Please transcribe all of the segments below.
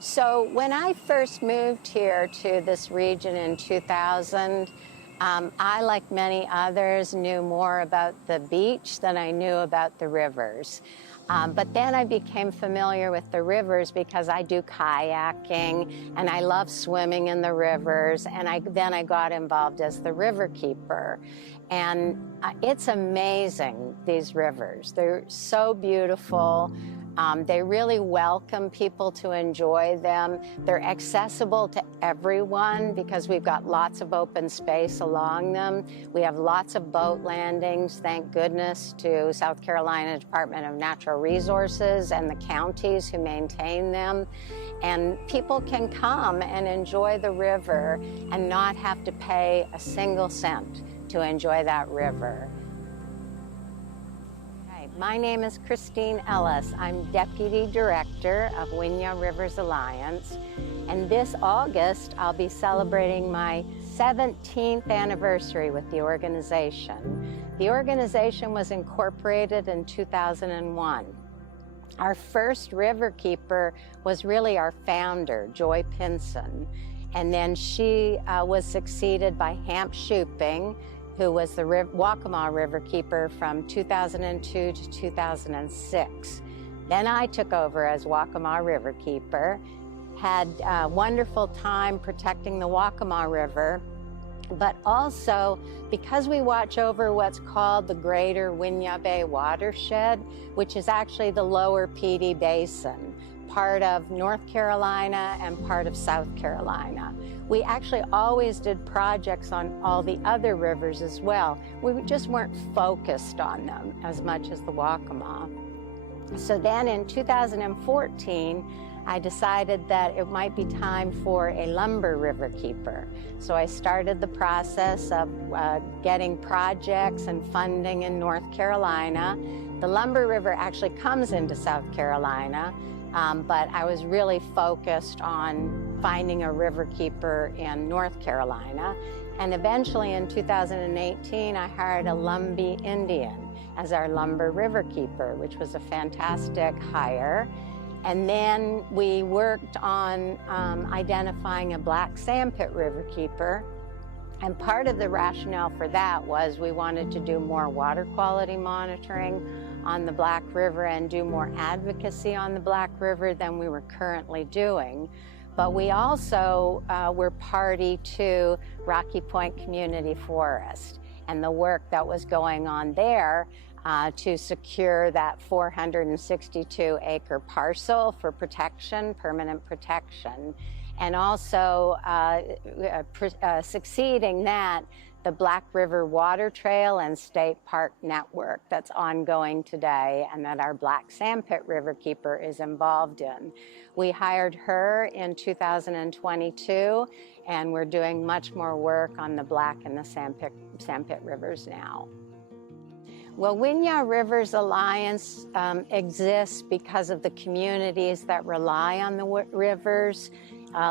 So when I first moved here to this region in 2000, I, like many others, knew more about the beach than I knew about the rivers. But then I became familiar with the rivers because I do kayaking and I love swimming in the rivers, and then I got involved as the river keeper. And it's amazing, these rivers. They're so beautiful. They really welcome people to enjoy them. They're accessible to everyone because we've got lots of open space along them. We have lots of boat landings, thank goodness to South Carolina Department of Natural Resources and the counties who maintain them. And people can come and enjoy the river and not have to pay a single cent to enjoy that river. My name is Christine Ellis. I'm Deputy Director of Winyah Rivers Alliance, and this August I'll be celebrating my 17th anniversary with the organization. The organization was incorporated in 2001. Our first river keeper was really our founder, Joy Pinson, and then she was succeeded by Hamp Shuping, who was the Waccamaw River Keeper from 2002 to 2006. Then I took over as Waccamaw River Keeper, had a wonderful time protecting the Waccamaw River, but also because we watch over what's called the Greater Winyah Bay Watershed, which is actually the lower Pee Basin, part of North Carolina and part of South Carolina. We actually always did projects on all the other rivers as well. We just weren't focused on them as much as the Waccamaw. So then in 2014, I decided that it might be time for a lumber river keeper. So I started the process of getting projects and funding in North Carolina. The lumber river actually comes into South Carolina, but I was really focused on finding a river keeper in North Carolina. And eventually in 2018, I hired a Lumbee Indian as our lumber river keeper, which was a fantastic hire. And then we worked on identifying a black sandpit river keeper. And part of the rationale for that was we wanted to do more water quality monitoring on the Black River and do more advocacy on the Black River than we were currently doing. But we also were party to Rocky Point Community Forest and the work that was going on there to secure that 462-acre parcel for protection, permanent protection, and also succeeding that, the Black River Water Trail and State Park Network that's ongoing today and that our Black Sandpit River Keeper is involved in. We hired her in 2022, and we're doing much more work on the Black and the Sandpit Rivers now. Well, Winyah Rivers Alliance exists because of the communities that rely on the rivers.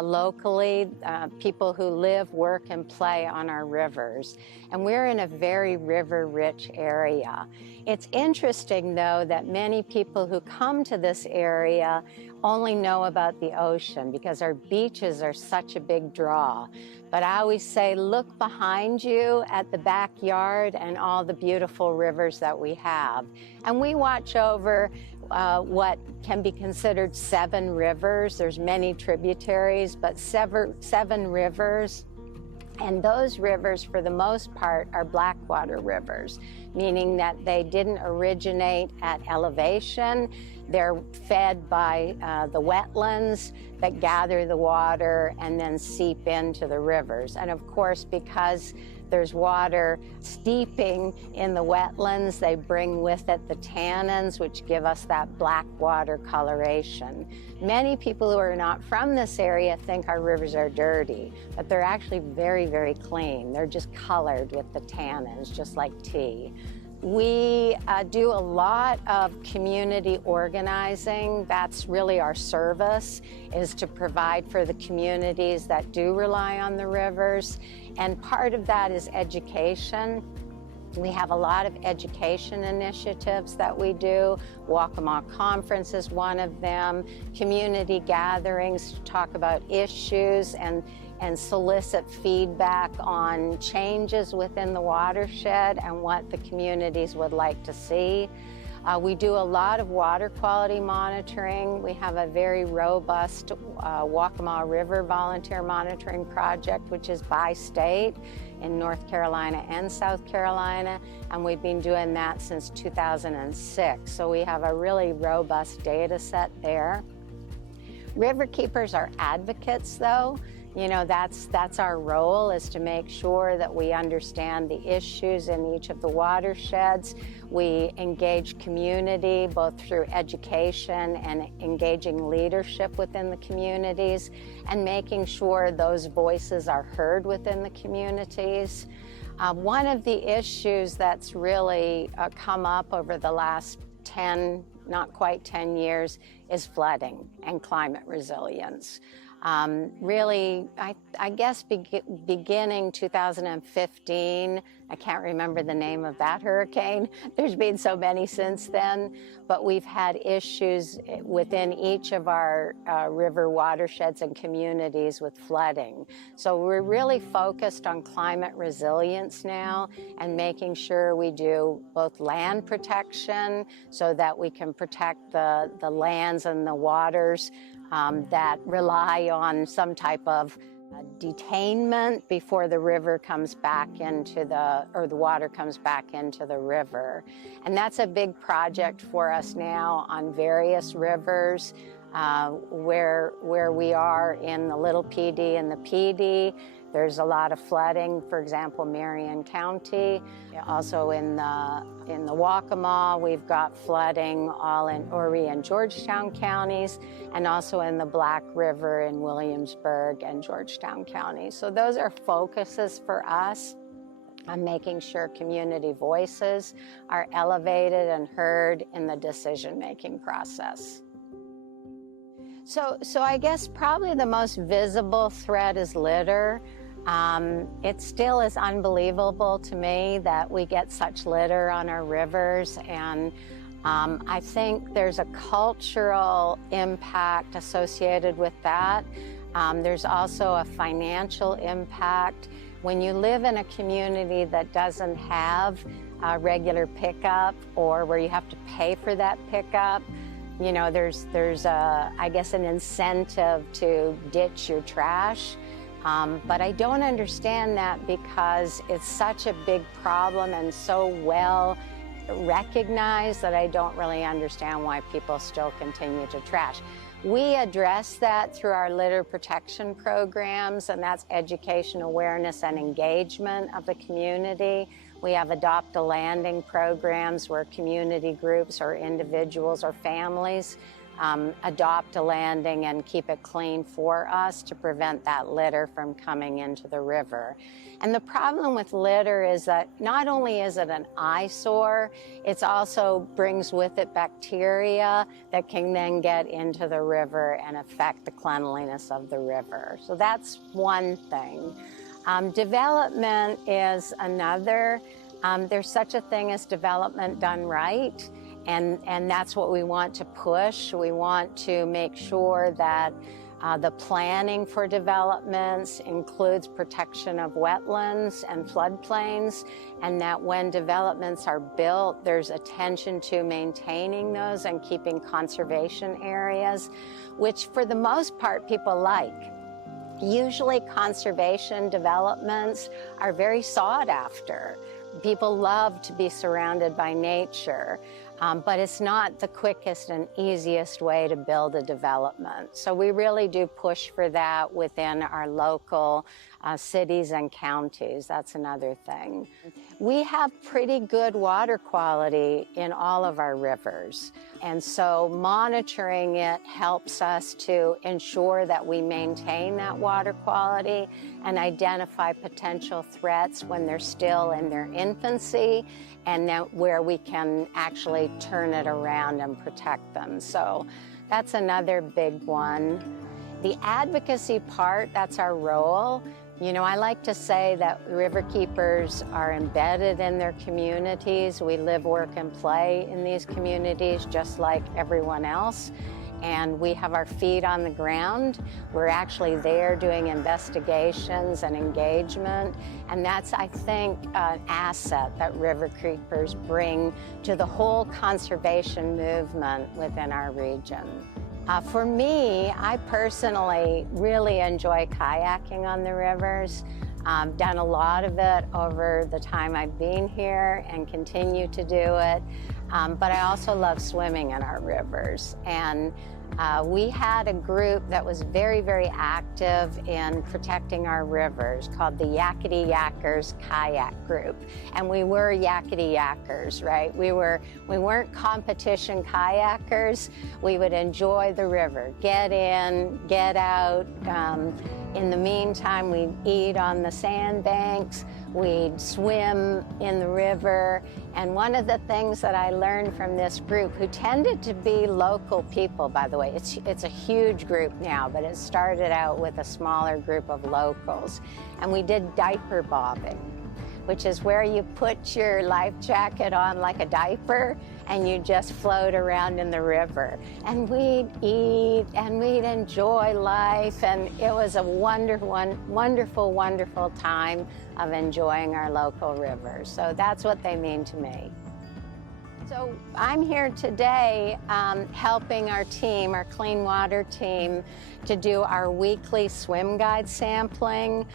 Locally, people who live, work, and play on our rivers. And we're in a very river-rich area. It's interesting, though, that many people who come to this area only know about the ocean because our beaches are such a big draw. But I always say, look behind you at the backyard and all the beautiful rivers that we have. And we watch over what can be considered 7 rivers. There's many tributaries, but 7 rivers. And those rivers, for the most part, are blackwater rivers, meaning that they didn't originate at elevation. They're fed by the wetlands that gather the water and then seep into the rivers. And of course, because there's water steeping in the wetlands, they bring with it the tannins, which give us that black water coloration. Many people who are not from this area think our rivers are dirty, but they're actually very, very clean. They're just colored with the tannins, just like tea. We do a lot of community organizing. That's really our service, is to provide for the communities that do rely on the rivers. And part of that is education. We have a lot of education initiatives that we do. Waccamaw Conference is one of them. Community gatherings to talk about issues and solicit feedback on changes within the watershed and what the communities would like to see. We do a lot of water quality monitoring. We have a very robust Waccamaw River volunteer monitoring project, which is by state in North Carolina and South Carolina, and we've been doing that since 2006. So we have a really robust data set there. River keepers are advocates, though. You know, that's our role, is to make sure that we understand the issues in each of the watersheds. We engage community both through education and engaging leadership within the communities and making sure those voices are heard within the communities. One of the issues that's really come up over the last 10, not quite 10 years is flooding and climate resilience. Really, I guess beginning 2015, I can't remember the name of that hurricane. There's been so many since then, but we've had issues within each of our river watersheds and communities with flooding. So we're really focused on climate resilience now and making sure we do both land protection so that we can protect the lands and the waters that rely on some type of detainment before the river comes back into the water comes back into the river. And that's a big project for us now on various rivers where we are in the Little PD and the PD. There's a lot of flooding, for example, Marion County. Also in the Waccamaw, we've got flooding all in Horry and Georgetown counties, and also in the Black River in Williamsburg and Georgetown counties. So those are focuses for us on making sure community voices are elevated and heard in the decision-making process. So I guess probably the most visible threat is litter. It still is unbelievable to me that we get such litter on our rivers, and I think there's a cultural impact associated with that. There's also a financial impact. When you live in a community that doesn't have regular pickup, or where you have to pay for that pickup, you know, there's I guess an incentive to ditch your trash. But I don't understand that because it's such a big problem and so well recognized that I don't really understand why people still continue to trash. We address that through our litter protection programs, and that's education, awareness, and engagement of the community. We have Adopt a Landing programs where community groups or individuals or families adopt a landing and keep it clean for us to prevent that litter from coming into the river. And the problem with litter is that not only is it an eyesore, it also brings with it bacteria that can then get into the river and affect the cleanliness of the river. So that's one thing. Development is another. There's such a thing as development done right. And that's what we want to push. We want to make sure that the planning for developments includes protection of wetlands and floodplains, and that when developments are built, there's attention to maintaining those and keeping conservation areas, which for the most part people like. Usually conservation developments are very sought after. People love to be surrounded by nature. But it's not the quickest and easiest way to build a development. So we really do push for that within our local cities and counties. That's another thing. We have pretty good water quality in all of our rivers. And so monitoring it helps us to ensure that we maintain that water quality and identify potential threats when they're still in their infancy, and then where we can actually turn it around and protect them. So that's another big one. The advocacy part, that's our role. You know, I like to say that river keepers are embedded in their communities. We live, work, and play in these communities just like everyone else. And we have our feet on the ground. We're actually there doing investigations and engagement. And that's, I think, an asset that river keepers bring to the whole conservation movement within our region. For me, I personally really enjoy kayaking on the rivers. I've done a lot of it over the time I've been here and continue to do it. But I also love swimming in our rivers. And we had a group that was very, very active in protecting our rivers called the Yakety Yackers Kayak Group. And we were Yakety Yackers, right? We weren't competition kayakers. We would enjoy the river, get in, get out. In the meantime, we'd eat on the sandbanks. We'd swim in the river. And one of the things that I learned from this group, who tended to be local people, by the way, it's a huge group now, but it started out with a smaller group of locals. And we did diaper bobbing, which is where you put your life jacket on like a diaper and you just float around in the river. And we'd eat and we'd enjoy life, and it was a wonderful, wonderful time of enjoying our local rivers. So that's what they mean to me. So I'm here today helping our team, our clean water team, to do our weekly swim guide sampling.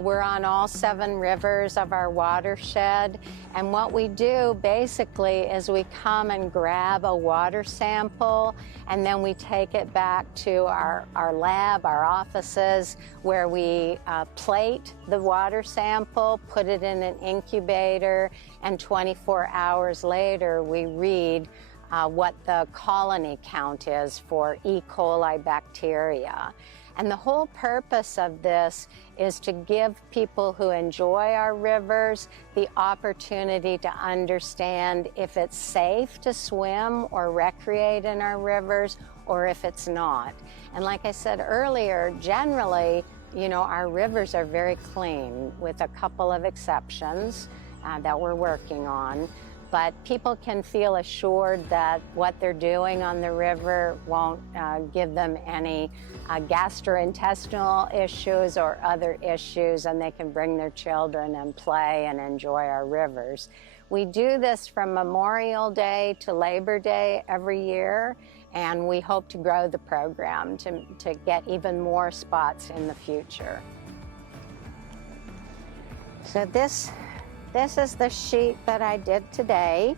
We're on all 7 rivers of our watershed. And what we do basically is we come and grab a water sample, and then we take it back to our lab, our offices, where we plate the water sample, put it in an incubator, and 24 hours later we read what the colony count is for E. coli bacteria. And the whole purpose of this is to give people who enjoy our rivers the opportunity to understand if it's safe to swim or recreate in our rivers, or if it's not. And like I said earlier, generally, you know, our rivers are very clean, with a couple of exceptions that we're working on. But people can feel assured that what they're doing on the river won't give them any gastrointestinal issues or other issues, and they can bring their children and play and enjoy our rivers. We do this from Memorial Day to Labor Day every year, and we hope to grow the program to get even more spots in the future. So this is the sheet that I did today.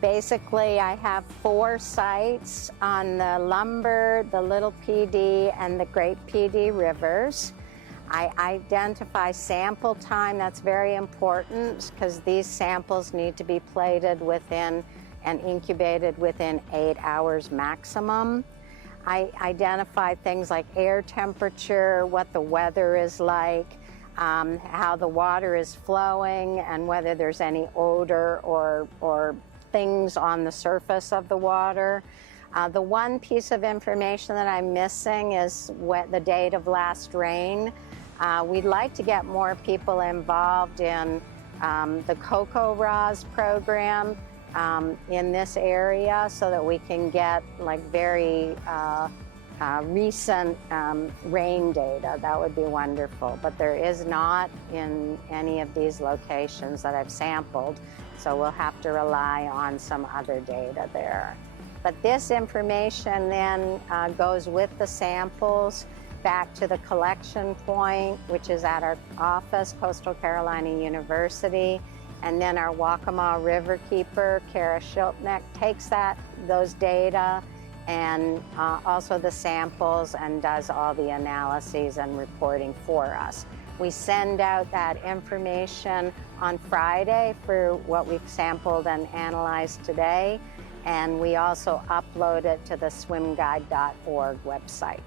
Basically, I have 4 sites on the Lumber, the Little PD, and the Great PD rivers. I identify sample time. That's very important because these samples need to be plated within and incubated within 8 hours maximum. I identify things like air temperature, what the weather is like, how the water is flowing, and whether there's any odor or things on the surface of the water. The one piece of information that I'm missing is the date of last rain. We'd like to get more people involved in the WRA program in this area, so that we can get like very recent rain data. That would be wonderful, but there is not in any of these locations that I've sampled, so we'll have to rely on some other data there. But this information then goes with the samples back to the collection point, which is at our office, Coastal Carolina University, and then our Waccamaw River Keeper, Kara Schiltneck, takes those data and also the samples, and does all the analyses and reporting for us. We send out that information on Friday for what we've sampled and analyzed today, and we also upload it to the swimguide.org website.